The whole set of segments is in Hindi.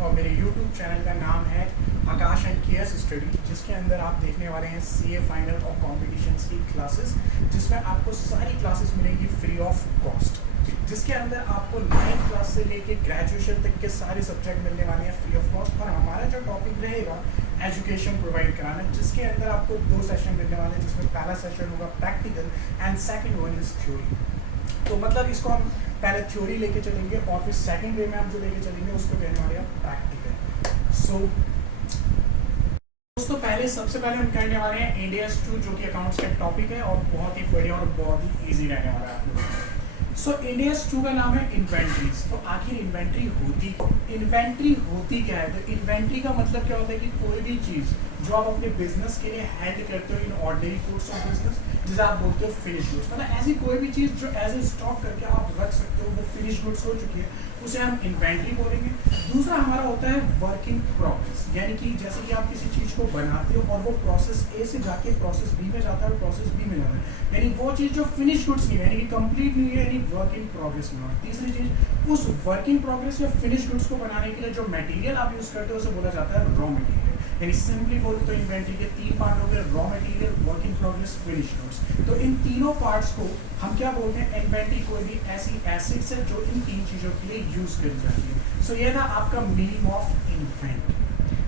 और मेरे YouTube चैनल का नाम है आकाश एंड केएस स्टडी, जिसके अंदर आप देखने वाले हैं सीए फाइनल और कॉम्पिटिशन्स की क्लासेस, जिसमें आपको सारी क्लासेस मिलेंगी फ्री ऑफ कॉस्ट, जिसके अंदर आपको 9th क्लास से लेके ग्रेजुएशन तक के सारे सब्जेक्ट मिलने वाले हैं फ्री ऑफ कॉस्ट। और हमारा जो टॉपिक रहेगा एजुकेशन प्रोवाइड कराना, जिसके अंदर आपको 2 सेशन मिलने वाले हैं, जिसमें पहला सेशन होगा practical and second one is theory. तो मतलब इसको हम पहले थ्योरी लेके चलेंगे और फिर सेकंड वे में हम जो लेके चलेंगे उसको कहने वाले हैं प्रैक्टिकल। सो दोस्तों सबसे पहले हम कहने वाले हैं इंडियाज 2, जो कि अकाउंट्स का टॉपिक है और बहुत ही बढ़िया और बहुत ही ईजी रहने वाला है आप लोगों को। सो इंडियाज 2 का नाम है इन्वेंट्रीज। तो आखिर इन्वेंट्री होती क्या है? तो इन्वेंट्री का मतलब क्या होता है कि कोई भी चीज़ जो आप अपने बिजनेस के लिए हेल्ड करते हो in ordinary course of business, जिसे आप बोलते हो फिनिश गुड्स, मतलब ऐसी कोई भी चीज़ जो एज ए स्टॉक करके आप रख सकते हो, वो फिनिश गुड्स हो चुकी है, उसे हम इन्वेंट्री बोलेंगे। दूसरा हमारा होता है वर्क इन प्रोग्रेस, यानी कि जैसे कि आप किसी चीज़ को बनाते हो और वो प्रोसेस ए से जाके प्रोसेस बी में जाता है और प्रोसेस बी में जाता है, यानी वो चीज़ जो फिनिश गुड्स नहीं है, यानी कि कंप्लीट नहीं है, यानी वर्क इन प्रोग्रेस में। और तीसरी चीज़, उस वर्क इन प्रोग्रेस या फिनिश गुड्स को बनाने के लिए जो मटेरियल आप यूज़ करते हो उसे बोला जाता है रॉ मटेरियल। यानी सिंपली बोलते तो इन्वेंट्री के 3 पार्ट हो गए, raw material, work in progress, finish goods. तो इन तीनों पार्ट्स को हम क्या बोलते हैं? इन्वेंट्री कोई भी ऐसी एसेट्स है जो इन 3 चीज़ों के लिए यूज करी जाती है। सो ये था आपका मीनिंग ऑफ इन्वेंट्री।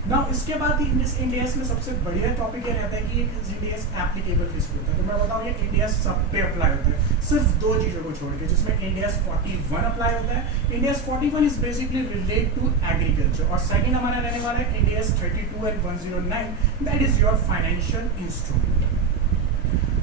नाउ इसके बाद इंडियस में सबसे बढ़िया टॉपिक ये रहता है कि इंडियस एप्लीकेबल किस पे होता है। तो मैं बताऊँ ये इंडियस सब पे अप्लाई होता है, सिर्फ 2 चीज़ों को छोड़ के, जिसमें इंडियस 41 अप्लाई होता है। Ind AS 41 is basically relate to agriculture, और सेकंड हमारा रहने वाला है Ind AS 32 and 109, that is your financial instrument.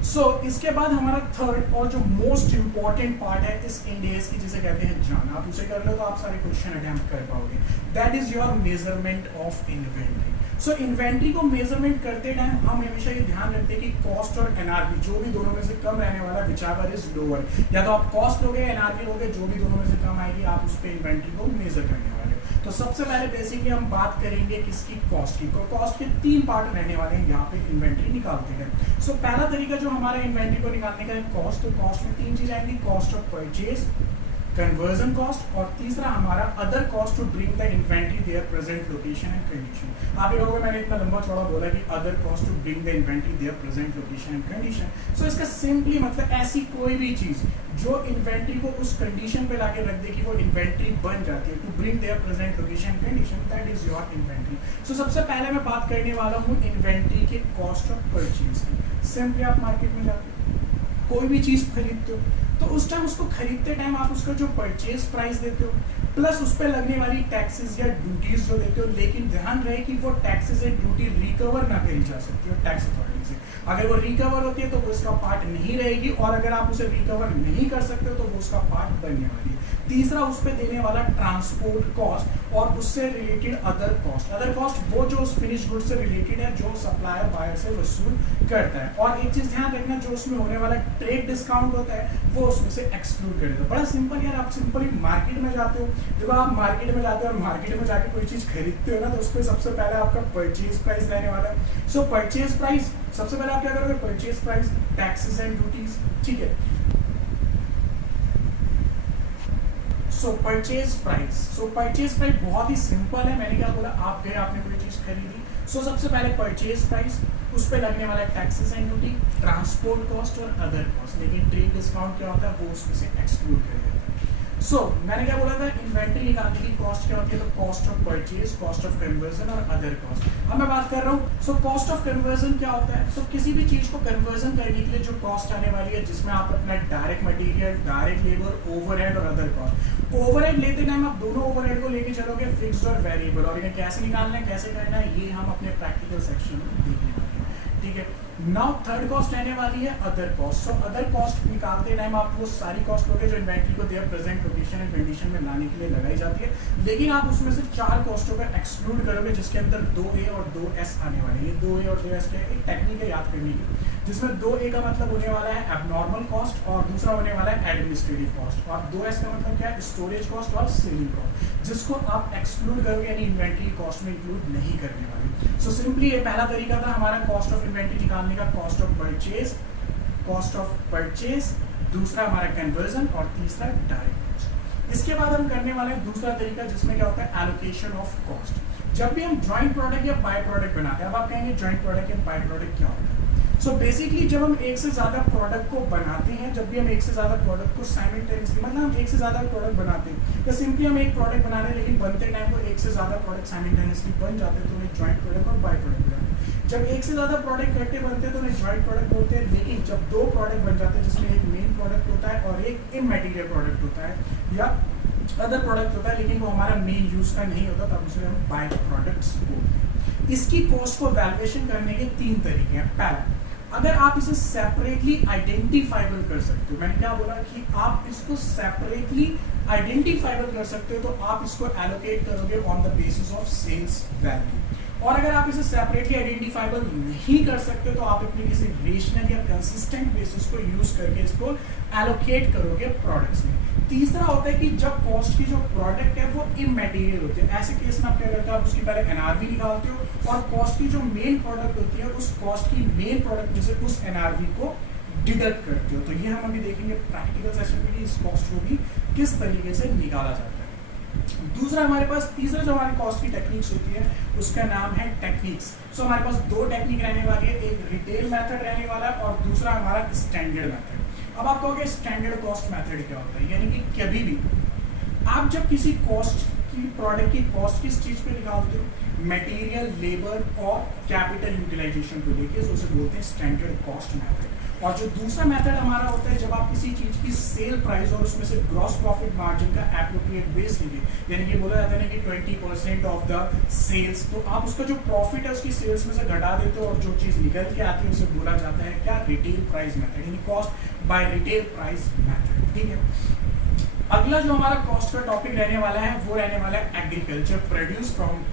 So इसके बाद हमारा थर्ड और जो मोस्ट इंपॉर्टेंट पार्ट है इस इंडियस की, जिसे कहते हैं जान। आप उसे कर लो तो आप सारे क्वेश्चन अटेम्प्ट कर पाओगे। That is your measurement of inventory. So inventory को मेजरमेंट करते टाइम हम हमेशा ये ध्यान रखते हैं कि कॉस्ट और एनआरपी जो भी दोनों में से कम रहने वाला, विचएवर इज लोअर, या तो आप कॉस्ट लोगे एनआरपी लोगे, जो भी दोनों में से कम आएगी आप उस पर इन्वेंट्री को मेजर करने वाले हो। तो सबसे पहले बेसिकली हम बात करेंगे किसकी? कॉस्ट की। तो कॉस्ट के 3 पार्ट रहने वाले हैं यहाँ पे इन्वेंट्री निकालते हैं। सो पहला तरीका जो हमारा इन्वेंट्री को निकालने का है कॉस्ट। तो कॉस्ट में 3 चीज आएंगी, cost of purchase, conversion cost, और तीसरा हमारा other cost to bring the inventory their present location and condition. आप ये कहोगे मैंने इतना लंबा चौड़ा बोला कि other cost to bring the inventory their present location and condition. So इसका सिंपली मतलब ऐसी कोई भी चीज जो इन्वेंट्री को उस कंडीशन पे लाके रख दे कि वो इन्वेंट्री बन जाती है, to bring their present location condition, that is your inventory. So सबसे पहले मैं बात करने वाला हूँ इन्वेंट्री के कॉस्ट ऑफ परचेज की। सिंपली आप मार्केट में जाते हो, कोई भी चीज खरीदते हो, तो उस टाइम उसको खरीदते टाइम आप उसका जो परचेज प्राइस देते हो प्लस उस पर लगने वाली टैक्सेस या ड्यूटीज जो देते हो, लेकिन ध्यान रहे कि वो टैक्सेस या ड्यूटी रिकवर ना करी जा सकती हो टैक्स अथॉरिटी से। अगर वो रिकवर होती है तो वो उसका पार्ट नहीं रहेगी, और अगर आप उसे रिकवर नहीं कर सकते हो तो वो उसका पार्ट बनने वाली है। तीसरा, उस पर देने वाला ट्रांसपोर्ट कॉस्ट और उससे related other cost. Other cost वो जो उस फिनिश गुड से रिलेटेड है, जो सप्लायर बायर से वसूल करता है। और एक चीज ध्यान रखना, जो उसमें होने वाला ट्रेड डिस्काउंट होता है वो उसमें से एक्सक्लूड कर देता है। बड़ा सिंपल यार, आप सिंपली मार्केट में जाते हो, जब आप मार्केट में जाते हो और मार्केट में जाके कोई चीज खरीदते हो ना, तो उस पर सबसे पहले आपका परचेज प्राइस रहने वाला है। सो परचेज प्राइस, सबसे पहले आप क्या करोगे? Purchase price, taxes and duties, ठीक है। सो परचेज प्राइस बहुत ही सिंपल है। मैंने क्या बोला, आप गए, आपने कोई चीज खरीदी, सो सबसे पहले परचेज प्राइस, उस पर लगने वाला taxes and duty, transport cost और अदर कॉस्ट, लेकिन ट्रेड डिस्काउंट क्या होता है वो उसमें से एक्सक्लूड कर देता है। सो मैंने क्या बोला था, इन्वेंट्री निकालने की कॉस्ट क्या होती है? तो cost of purchase, cost of conversion और अदर कॉस्ट। अब मैं बात कर रहा हूँ, सो कॉस्ट ऑफ कन्वर्जन क्या होता है? तो किसी भी चीज को कन्वर्जन करने के लिए जो कॉस्ट आने वाली है, जिसमें आप अपना direct material, direct labour, overhead और अदर कॉस्ट। ओवरहेड लेते टाइम आप दोनों ओवरहेड को लेके चलोगे, फिक्स्ड और वेरिएबल, और इन्हें कैसे निकालना है, कैसे करना है, ये हम अपने प्रैक्टिकल सेक्शन में देखने वाले हैं, ठीक है। नाउ थर्ड कॉस्ट रहने वाली है other cost. So other cost निकालते टाइम आप वो सारी कॉस्ट लोगे जो इन्वेंट्री को there present location and condition में लाने के लिए लगाई जाती है, लेकिन आप उसमें से 4 कॉस्टों का एक्सक्लूड करोगे, जिसके अंदर 2A और 2S आने वाले हैं। ये 2A और 2S क्या है? एक टेक्निक है याद करने की, जिसमें 2A का मतलब होने वाला है एबनॉर्मल कॉस्ट और दूसरा होने वाला है एडमिनिस्ट्रेटिव कॉस्ट, और 2S का मतलब क्या है? स्टोरेज कॉस्ट और सेलिंग कॉस्ट, जिसको आप एक्सक्लूड करोगे, यानी इन्वेंट्री कॉस्ट में इंक्लूड नहीं करने वाले। सो सिंपली ये पहला तरीका था हमारा कॉस्ट ऑफ इन्वेंट्री निकालने का, कॉस्ट ऑफ परचेज, दूसरा हमारा कन्वर्जन और तीसरा डायरेक्ट कॉस्ट। इसके बाद हम करने वाले हैं दूसरा तरीका, जिसमें क्या होता है एलोकेशन ऑफ कॉस्ट। जब भी हम जॉइंट प्रोडक्ट या बाय प्रोडक्ट बनाते हैं, अब आप कहेंगे जॉइंट प्रोडक्ट या बाय प्रोडक्ट क्या होता है। सो बेसिकली जब हम एक से ज़्यादा प्रोडक्ट को बनाते हैं, जब भी हम एक से ज़्यादा प्रोडक्ट को साइमल्टेनियसली, मतलब हम एक से ज़्यादा प्रोडक्ट बनाते हैं या सिंपली हम एक प्रोडक्ट बना रहे हैं लेकिन बनते टाइम को एक से ज़्यादा प्रोडक्ट साइमल्टेनियसली बन जाते हैं, तो उन्हें जॉइंट प्रोडक्ट और बाय प्रोडक्ट बनाते हैं। जब एक से ज़्यादा प्रोडक्ट इकट्ठे बनते हैं तो उन्हें जॉइंट प्रोडक्ट बोलते हैं। लेकिन जब दो प्रोडक्ट बन जाते हैं जिसमें एक मेन प्रोडक्ट होता है और एक इमैटीरियल प्रोडक्ट होता है या अदर प्रोडक्ट होता है लेकिन वो हमारा मेन यूज का नहीं होता, तब उसे हम बाय प्रोडक्ट्स बोलते हैं। इसकी कॉस्ट को वैल्यूएशन करने के तीन तरीके हैं। पहला, अगर आप इसे सेपरेटली आइडेंटिफाइबल कर सकते हो, मैंने क्या बोला कि आप इसको सेपरेटली आइडेंटिफाइबल कर सकते हो, तो आप इसको एलोकेट करोगे on the basis of sales value. और अगर आप इसे सेपरेटली आइडेंटिफाइबल नहीं कर सकते तो आप अपने किसी रेशनल या कंसिस्टेंट बेसिस को यूज करके इसको एलोकेट करोगे प्रोडक्ट्स में। तीसरा होता है कि जब कॉस्ट की जो प्रोडक्ट है वो इमैटीरियल होती है, ऐसे केस में आप क्या करते हो, आप उसकी पहले एनआरवी निकालते हो और कॉस्ट की जो मेन प्रोडक्ट होती है उस कॉस्ट की मेन प्रोडक्ट में से उस एनआरवी को डिडक्ट करते हो। तो ये हम अभी देखेंगे प्रैक्टिकल सेशन में कि इस कॉस्ट को भी किस तरीके से निकाला जाता है। दूसरा हमारे पास तीसरा जो हमारी कॉस्ट की टेक्निक्स होती है उसका नाम है टेक्निक्स। सो हमारे पास दो टेक्निक रहने वाली है, एक रिटेल मेथड रहने वाला है और दूसरा हमारा स्टैंडर्ड मेथड। अब आप कहोगे स्टैंडर्ड कॉस्ट मेथड क्या होता है, यानी कि कभी भी आप जब किसी कॉस्ट की प्रोडक्ट की कॉस्ट किस चीज पे निकालते हो, मटेरियल, लेबर और कैपिटल यूटिलाइजेशन को लेके, उसे बोलते हैं स्टैंडर्ड कॉस्ट मेथड। और जो दूसरा मेथड हमारा होता है जब आप किसी चीज की सेल प्राइस और उसमें से ग्रॉस प्रॉफिट मार्जिन का एप्रोप्रिएट बेस लीजिए, यानी कि बोला जाता है कि 20% ऑफ द सेल्स, तो आप उसका जो प्रॉफिट है उसकी सेल्स में से घटा देते हो और जो चीज निकल के आती है उसे बोला जाता है क्या, रिटेल प्राइस मेथड, यानी cost by retail price method. ठीक है, अगला जो हमारा कॉस्ट का टॉपिक रहने वाला है वो रहने वाला है एग्रीकल्चर प्रोड्यूस फ्रॉम,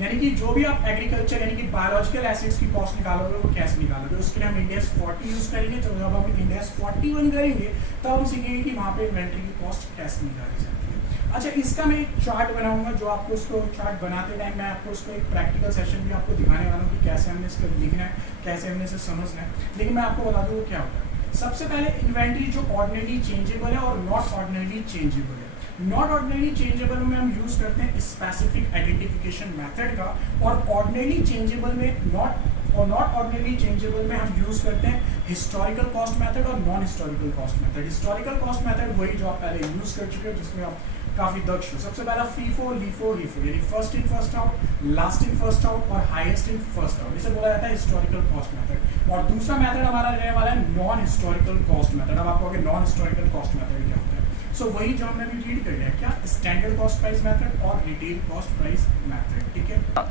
यानी कि जो भी आप एग्रीकल्चर यानी कि बायोलॉजिकल एसिड्स की कॉस्ट निकालोगे वो कैसे निकालोगे, उसके लिए हम इंडियस 40 यूज करेंगे। तो जब हम इंडियस 41 करेंगे तब हम सीखेंगे कि वहाँ पे इन्वेंट्री की कॉस्ट कैसे निकाली जाती है। अच्छा, इसका मैं एक चार्ट बनाऊंगा, जो आपको उसको चार्ट बनाते टाइम मैं आपको उसको एक प्रैक्टिकल सेशन भी आपको दिखाने वाला हूँ कि कैसे हमने इसको लिखना है, कैसे हमने इसे समझना है। लेकिन मैं आपको बता दूँ वो क्या होता है। सबसे पहले इन्वेंट्री जो ऑर्डिनरी चेंजेबल है और नॉट ऑर्डिनरी चेंजेबल है। नॉट ऑर्डिनरी चेंजेबल में हम यूज करते हैं स्पेसिफिक आइडेंटिफिकेशन मेथड का, और ऑर्डिनरी चेंजेबल में नॉट ऑर्डिनरी चेंजेबल में हम यूज करते हैं हिस्टोरिकल कॉस्ट मेथड और non historical cost method. Historical cost method वही जो आप पहले यूज कर चुके हो, जिसमें आप काफी दक्ष हो। सबसे पहला फीफो लीफो हीफो, यानी first in first out, last in first out और हाईएस्ट इन फर्स्ट आउट, इसे बोला जाता है हिस्टोरिकल कॉस्ट मेथड। और दूसरा मेथड हमारा रहने वाला है नॉन हिस्टोरिकल कॉस्ट मेथड। अब आप कहोगे नॉन हिस्टोरिकल कॉस्ट मेथड क्या होता है, सो वही जो हमने अभी रीड कर लिया, क्या, स्टैंडर्ड कॉस्ट प्राइस मेथड और रिटेल कॉस्ट प्राइस मेथड। ठीक है,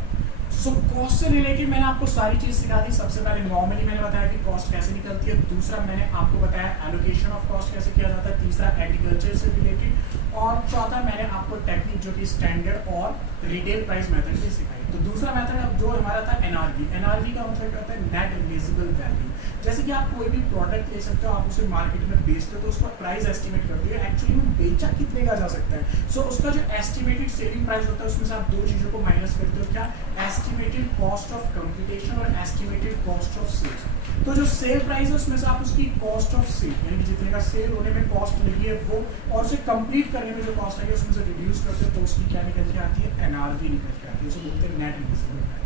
सो कॉस्ट से रिलेटेड मैंने आपको सारी चीज सिखा दी। सबसे पहले नॉर्मली मैंने बताया कि कॉस्ट कैसे निकलती है, दूसरा मैंने आपको बताया एलोकेशन ऑफ कॉस्ट कैसे किया जाता है, तीसरा एग्रीकल्चर से रिलेटेड, और चौथा मैंने आपको टेक्निक जो कि स्टैंडर्ड और रिटेल प्राइस मेथड की सिखाई। तो दूसरा मेथड अब जो हमारा था एनआरवी। एनआरवी का मतलब क्या होता है, नेट रिलीजेबल वैल्यू। जैसे कि आप कोई भी प्रोडक्ट ले सकते हो, आप उसे मार्केट में बेचते हो तो उसका प्राइस एस्टिमेट करते हो एक्चुअली में बेचा कितने का जा सकता है। सो उसका जो एस्टिमेटेड सेलिंग प्राइस होता है उसमें से आप दो चीज़ों को माइनस करते हो, क्या, एस्टिमेटेड कॉस्ट ऑफ कंप्यूटेशन और एस्टिमेटेड कॉस्ट ऑफ सेल्स। तो जो सेल प्राइस है उसमें से आप उसकी कॉस्ट ऑफ सेल, यानी कि जितने का सेल होने में कॉस्ट लगी है वो, और उसे कंप्लीट करने में जो कॉस्ट आई है उसमें से रिड्यूस करते हो, तो उसकी क्या निकल के आती है, एनआरवी निकल के आती है, उसे बोलते हैं नेट रिलीजेबल वैल्यू।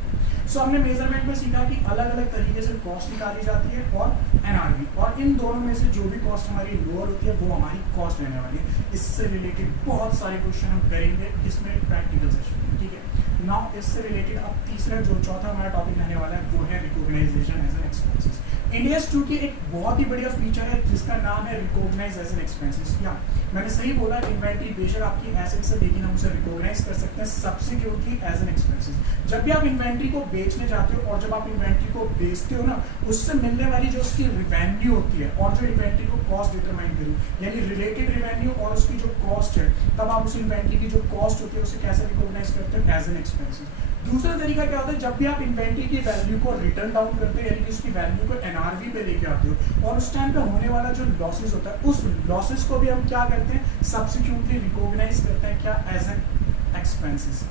सो हमने मेजरमेंट में सीखा कि अलग अलग तरीके से कॉस्ट निकाली जाती है और एनआरवी, और इन दोनों में से जो भी कॉस्ट हमारी लोअर होती है वो हमारी कॉस्ट रहने वाली है। इससे रिलेटेड बहुत सारे क्वेश्चन हम करेंगे इसमें प्रैक्टिकल सेशन में। ठीक है, नाउ इससे रिलेटेड अब तीसरा जो चौथा हमारा टॉपिक रहने वाला है वो है recognization as an expenses. Ind AS 2 की एक बहुत ही बढ़िया फीचर है जिसका नाम है रिकॉग्नाइज एज एन एक्सपेंसेस। क्या मैंने सही बोला, इन्वेंट्री बेशक आपकी एसेट्स है लेकिन हम उसे रिकॉग्नाइज कर सकते हैं सब्सिक्यूटली एज एन एक्सपेंसेस। जब भी आप इन्वेंट्री को बेचने जाते हो और जब आप इन्वेंट्री को बेचते हो ना, उससे मिलने वाली जो उसकी रिवेन्यू होती है और जो इन्वेंट्री को कॉस्ट डिटरमाइन करूँ, यानी रिलेटेड रिवेन्यू और उसकी जो कॉस्ट है, तब आप उस इन्वेंट्री की जो कॉस्ट होती है उसे कैसे रिकॉग्नाइज करते हैं, एज एन एक्सपेंसेस। दूसरा तरीका क्या होता है, जब भी आप इन्वेंट्री की वैल्यू को रिटर्न डाउन करते हो, यानी कि उसकी वैल्यू को एनआरवी पे लेके आते हो, और उस टाइम पे होने वाला जो लॉसेस होता है उस लॉसेस को भी हम क्या करते हैं, सब्सिक्यूटली रिकॉग्नाइज करते हैं, क्या, एज एन एक्सपेंसेस।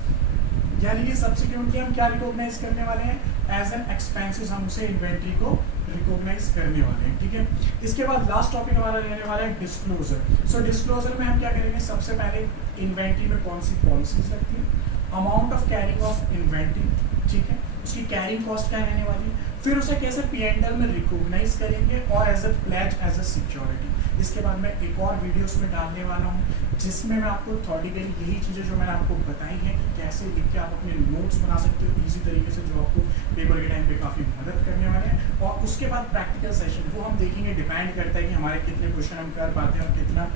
यानी कि सब्सिक्यूटली हम क्या रिकॉग्नाइज करने वाले हैं, एज एन एक्सपेंसेस हम उसे इन्वेंट्री को रिकॉग्नाइज करने वाले हैं, ठीक है। इसके बाद लास्ट टॉपिक हमारा रहने वाला है डिस्क्लोजर। सो डिस्क्लोजर में हम क्या करेंगे, सबसे पहले इन्वेंट्री में कौन सी पॉलिसीज लगती है, amount of carrying of inventory, ठीक है, उसकी कैरिंग कॉस्ट क्या रहने वाली है, फिर उसे कैसे P&L में रिकॉग्नाइज करेंगे और as a pledge, as a security. इसके बाद मैं एक और वीडियो उसमें डालने वाला हूँ जिसमें मैं आपको थॉरिटिकली यही चीज़ें जो मैंने आपको बताई हैं कि कैसे लिख के आप अपने नोट्स बना सकते हो ईजी तरीके से, जो आपको पेपर के टाइम पे काफ़ी मदद करने वाले हैं। और उसके बाद प्रैक्टिकल सेशन वो हम देखेंगे, डिपेंड करता है कि हमारे कितने क्वेश्चन हम कर पाते हैं और कितना,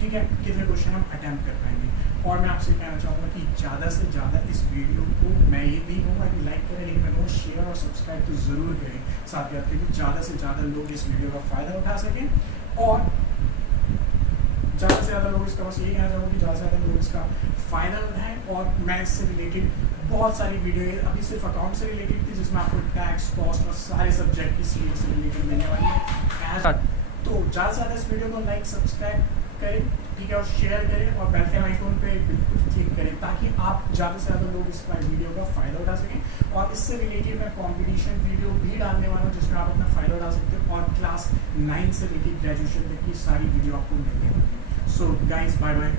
ठीक है, कितने क्वेश्चन हम अटैम्प्ट कर पाएंगे। और मैं आपसे कहना चाहूँगा कि ज़्यादा से ज़्यादा इस वीडियो को, मैं ये नहीं कहूँगा कि लाइक करें, लेकिन मैं कहूँगा शेयर और सब्सक्राइब तो ज़रूर करें साथ ही, कि ज़्यादा से ज़्यादा लोग इस वीडियो का फ़ायदा उठा सकें। और ज़्यादा से ज़्यादा लोग इसका, बस यही कहना चाहूँगा कि ज़्यादा से ज़्यादा लोग इसका फ़ायदा उठाएँ। और मैं इससे रिलेटेड बहुत सारी वीडियो अभी सिर्फ अकाउंट से रिलेटेड थी, जिसमें आपको टैक्स, कॉस्ट और सारे सब्जेक्ट की सीट से रिलेटेड मिलने वाली है। तो ज़्यादा से ज़्यादा इस वीडियो को लाइक, सब्सक्राइब करें, ठीक है, और शेयर करें और बेल के आइकन पे बिल्कुल क्लिक करें ताकि आप ज़्यादा से ज़्यादा लोग इस वीडियो का फ़ायदा उठा सकें। और इससे रिलेटेड मैं कॉम्पिटिशन वीडियो भी डालने वाला हूँ जिसमें आप अपना फ़ायदा उठा सकते हो, और क्लास 9 से लेकर ग्रेजुएशन तक की सारी वीडियो आपको मिलने वाली है। So guys, bye bye.